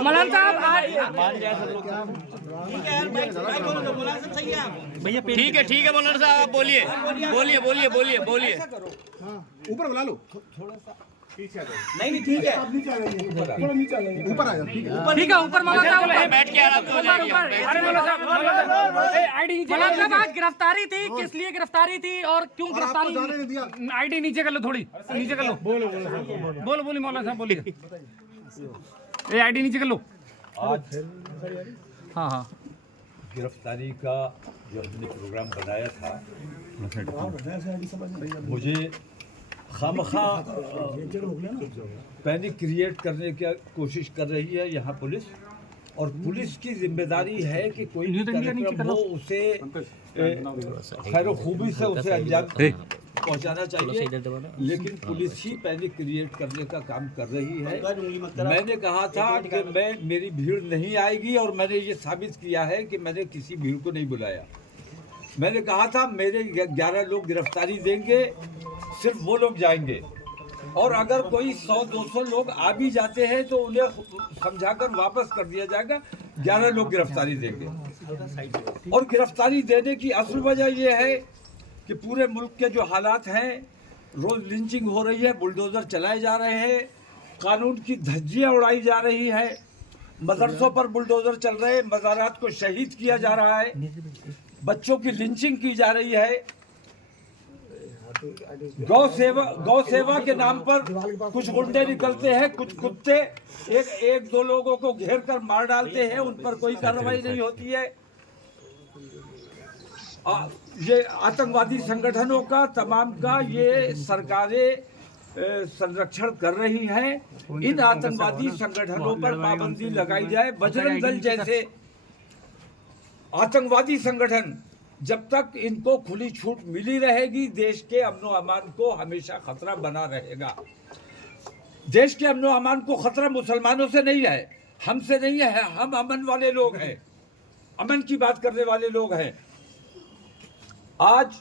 मौलाना साहब भैया ठीक है मौलाना साहब, आप बोलिए बोलिए। ऊपर बुला लो। नहीं ठीक है, ऊपर आ जाओ। ठीक है, ऊपर मौलाना साहब बैठ के आराम से हो जाएगी। अरे मौलाना साहब आज गिरफ्तारी थी, किस लिए गिरफ्तारी थी और क्यों गिरफ्तारी? जाने नहीं दिया। आईडी नीचे कर लो, थोड़ी नीचे कर लो। बोलो मौलाना साहब बोलिए। ये आईडी नीचे कर लो। आज हाँ गिरफ्तारी का जो हमने प्रोग्राम बनाया था, मुझे खामखा पैनिक क्रिएट करने की कोशिश कर रही है यहाँ पुलिस, और पुलिस की जिम्मेदारी है कि कोई भी कार्यक्रम हो उसे खैर खूबी से उसे अंजाम पहुँचाना चाहिए, लेकिन पुलिस ही पैनिक क्रिएट करने का काम कर रही है। मैंने कहा था कि मेरी भीड़ नहीं आएगी, और मैंने ये साबित किया है कि मैंने किसी भीड़ को नहीं बुलाया। मैंने कहा था मेरे 11 लोग गिरफ्तारी देंगे, सिर्फ वो लोग जाएंगे, और अगर कोई 100-200 लोग आ भी जाते हैं तो उन्हें समझाकर वापस कर दिया जाएगा। 11 लोग गिरफ्तारी देंगे, और गिरफ्तारी देने की असल वजह यह है कि पूरे मुल्क के जो हालात हैं, रोज लिंचिंग हो रही है, बुलडोजर चलाए जा रहे हैं, कानून की धज्जियाँ उड़ाई जा रही है, मदरसों पर बुलडोजर चल रहे हैं, मज़ारात को शहीद किया जा रहा है, बच्चों की लिंचिंग की जा रही है, गौ सेवा के नाम पर कुछ गुंडे निकलते हैं, कुछ कुत्ते एक दो लोगों को घेर कर मार डालते हैं, उन पर कोई कार्रवाई नहीं होती है। ये आतंकवादी संगठनों का तमाम का ये सरकारें संरक्षण कर रही हैं। इन आतंकवादी संगठनों पर पाबंदी लगाई जाए। बजरंग दल जैसे आतंकवादी संगठन, जब तक इनको खुली छूट मिली रहेगी, देश के अमन व अमान को हमेशा खतरा बना रहेगा। देश के अमन व अमान को खतरा मुसलमानों से नहीं है, हमसे नहीं है, हम अमन वाले लोग हैं, अमन की बात करने वाले लोग हैं। आज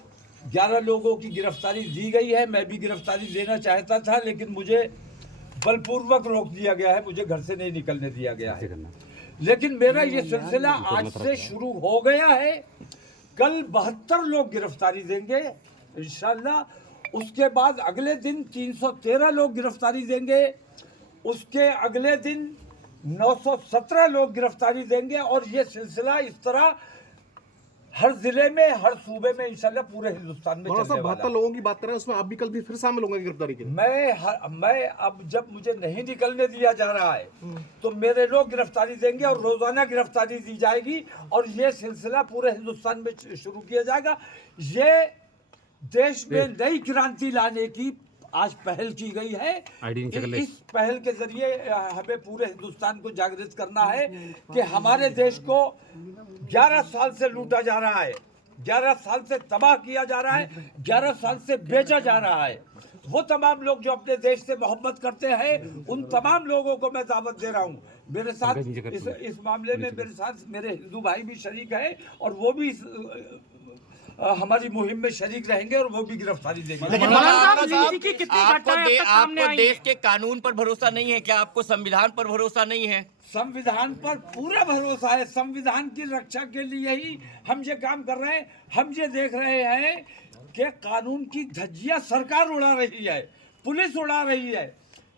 11 लोगों की गिरफ्तारी दी गई है। मैं भी गिरफ्तारी देना चाहता था, लेकिन मुझे बलपूर्वक रोक दिया गया है, मुझे घर से नहीं निकलने दिया गया है। लेकिन मेरा ये सिलसिला आज से शुरू हो गया है। कल 72 लोग गिरफ्तारी देंगे इंशाल्लाह, उसके बाद अगले दिन 313 लोग गिरफ्तारी देंगे, उसके अगले दिन 917 लोग गिरफ्तारी देंगे, और ये सिलसिला इस तरह हर जिले में, हर सूबे में, इंशाल्लाह पूरे हिंदुस्तान में चलने वाला है। 72 लोगों की बात कर रहे हैं, उसमें आप भी कल भी फिर शामिल होंगे गिरफ्तारी के लिए? मैं अब जब मुझे नहीं निकलने दिया जा रहा है तो मेरे लोग गिरफ्तारी देंगे, और रोजाना गिरफ्तारी दी जाएगी, और ये सिलसिला पूरे हिंदुस्तान में शुरू किया जाएगा। ये देश में नई क्रांति लाने की आज पहल की गई है। इस पहल के जरिए हमें पूरे हिंदुस्तान को जागृत करना है कि हमारे देश को 11 साल से लूटा जा रहा है, 11 साल से तबाह किया जा रहा है, 11 साल से बेचा जा रहा है। वो तमाम लोग जो अपने देश से मोहब्बत करते हैं, उन तमाम लोगों को मैं दावत दे रहा हूँ। मेरे साथ इस मामले में मेरे साथ मेरे हिंदू भाई भी शरीक हैं, और वो भी हमारी मुहिम में शरीक रहेंगे, और वो भी गिरफ्तारी देंगे। आपको देश के कानून पर भरोसा नहीं है क्या? आपको संविधान पर भरोसा नहीं है? संविधान पर पूरा भरोसा है। संविधान की रक्षा के लिए ही हम ये काम कर रहे हैं। हम ये देख रहे हैं कि कानून की धज्जियां सरकार उड़ा रही है, पुलिस उड़ा रही है।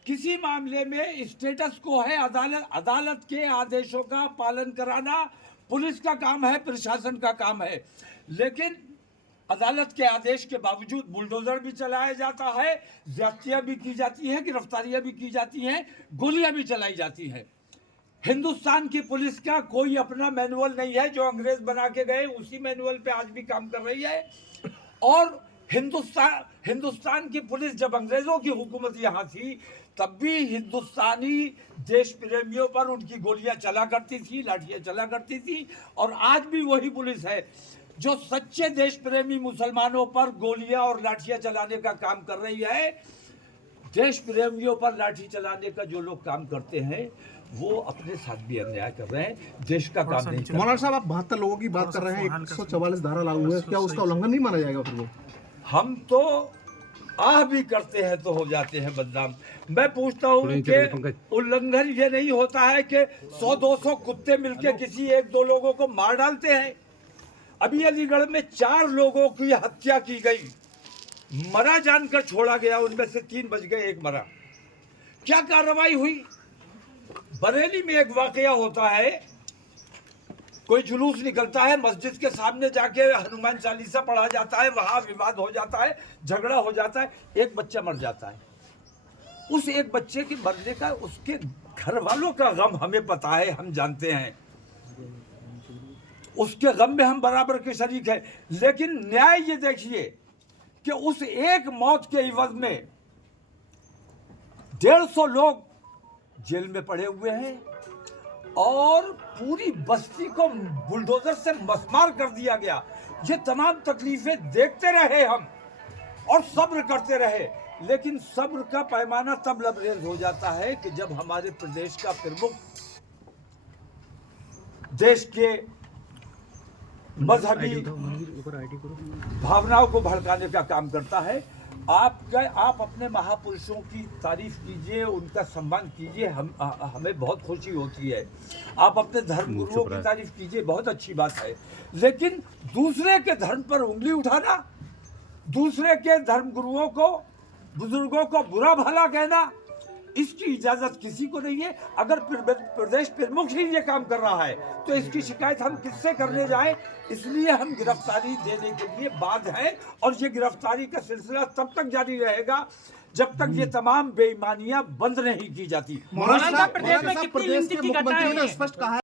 किसी मामले में स्टेटस को है, अदालत के आदेशों का पालन कराना पुलिस का काम है, प्रशासन का काम है, लेकिन अदालत के आदेश के बावजूद बुलडोजर भी चलाया जाता है, ज्यादतियां भी की जाती हैं, गिरफ्तारियां भी की जाती हैं, गोलियां भी चलाई जाती हैं। हिंदुस्तान की पुलिस का कोई अपना मैनुअल नहीं है, जो अंग्रेज बना के गए उसी मैनुअल पे आज भी काम कर रही है। और हिंदुस्तान की पुलिस, जब अंग्रेजों की हुकूमत यहाँ थी, तब भी हिंदुस्तानी देश प्रेमियों पर उनकी गोलियां चला करती थी, लाठियां चला करती थी, और आज भी वही पुलिस है जो सच्चे देश प्रेमी मुसलमानों पर गोलियां और लाठियां चलाने का काम कर रही है। देश प्रेमियों पर लाठी चलाने का जो लोग काम करते हैं, वो अपने साथ भी अन्याय कर रहे हैं, देश का काम नहीं कर रहे। मौलाना साहब, आप 72 लोगों की बात कर रहे हैं, 144 धारा लागू है, क्या उसका उल्लंघन नहीं माना जाएगा फिर वो? हम तो आह भी करते हैं तो हो जाते हैं बदनाम। मैं पूछता हूँ कि उल्लंघन ये नहीं होता है कि 100-200 कुत्ते मिलके किसी 1-2 लोगों को मार डालते हैं। अभी अलीगढ़ में 4 लोगों की हत्या की गई, मरा जानकर छोड़ा गया, उनमें से 3 बच गए, 1 मरा। क्या कार्रवाई हुई? बरेली में एक वाकया होता है, कोई जुलूस निकलता है, मस्जिद के सामने जाके हनुमान चालीसा पढ़ा जाता है, वहां विवाद हो जाता है, झगड़ा हो जाता है, एक बच्चा मर जाता है। उस एक बच्चे के मरने का उसके घर वालों का गम हमें पता है, हम जानते हैं, उसके गम में हम बराबर के शरीक हैं। लेकिन न्याय ये देखिए कि उस एक मौत के इवज में 150 लोग जेल में पड़े हुए हैं और पूरी बस्ती को बुलडोजर से मसमार कर दिया गया। ये तमाम तकलीफें देखते रहे हम और सब्र करते रहे, लेकिन सब्र का पैमाना तब लबरेज हो जाता है कि जब हमारे प्रदेश का प्रमुख देश के मजहबी भावनाओं को भड़काने का काम करता है। आप अपने महापुरुषों की तारीफ कीजिए, उनका सम्मान कीजिए, हमें बहुत खुशी होती है। आप अपने धर्म गुरुओं की तारीफ कीजिए, बहुत अच्छी बात है। लेकिन दूसरे के धर्म पर उंगली उठाना, दूसरे के धर्म गुरुओं को, बुजुर्गों को बुरा भला कहना, इसकी इजाजत किसी को नहीं है। अगर प्रदेश प्रमुख ही ये काम कर रहा है तो इसकी शिकायत हम किससे करने जाएं? इसलिए हम गिरफ्तारी देने के लिए बाध्य हैं और ये गिरफ्तारी का सिलसिला तब तक जारी रहेगा जब तक ये तमाम बेईमानियां बंद नहीं की जाती। मौलाना साहब, प्रदेश में कितनी मुख्यमंत्री ने स्पष्ट कहा है